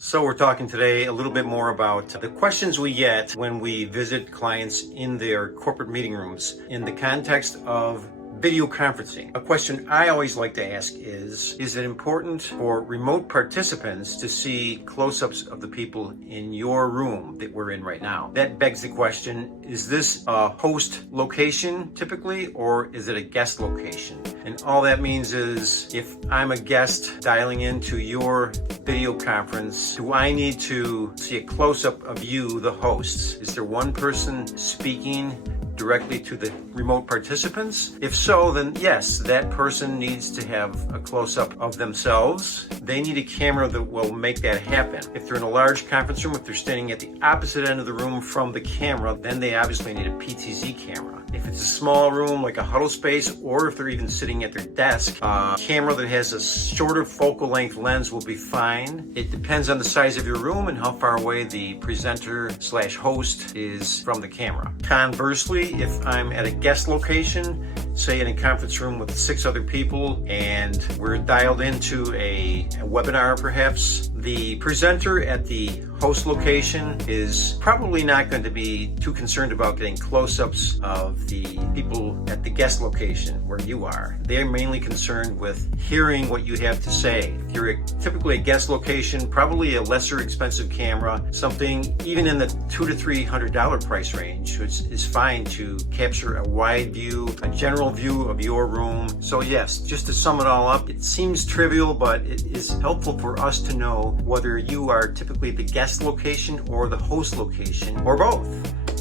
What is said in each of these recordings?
So we're talking today a little bit more about the questions we get when we visit clients in their corporate meeting rooms in the context of video conferencing. A question I always like to ask is it important for remote participants to see close-ups of the people in your room that we're in right now? That begs the question, is this a host location typically, or is it a guest location? And all that means is if I'm a guest dialing into your video conference, do I need to see a close-up of you, the hosts? Is there one person speaking directly to the remote participants? If so, then yes, that person needs to have a close-up of themselves. They need a camera that will make that happen. If they're in a large conference room, if they're standing at the opposite end of the room from the camera, then they obviously need a PTZ camera. If it's a small room like a huddle space, or if they're even sitting at their desk, a camera that has a shorter focal length lens will be fine. It depends on the size of your room and how far away the presenter/host is from the camera. Conversely, if I'm at a guest location, say in a conference room with 6 other people, and we're dialed into a webinar perhaps, the presenter at the host location is probably not going to be too concerned about getting close-ups of the people at the guest location where you are. They're mainly concerned with hearing what you have to say. If you're typically a guest location, probably a lesser expensive camera, something even in the $200 to $300 price range, which is fine to capture a wide view, a general view of your room. So yes, just to sum it all up, it seems trivial, but it is helpful for us to know whether you are typically the guest location or the host location, or both.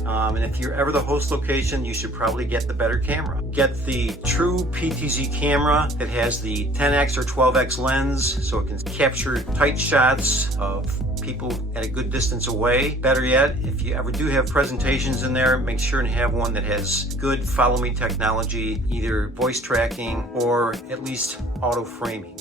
And if you're ever the host location, you should probably get the better camera. Get the true PTZ camera that has the 10x or 12x lens, so it can capture tight shots of people at a good distance away. Better yet, if you ever do have presentations in there, make sure and have one that has good follow me technology, either voice tracking or at least auto framing.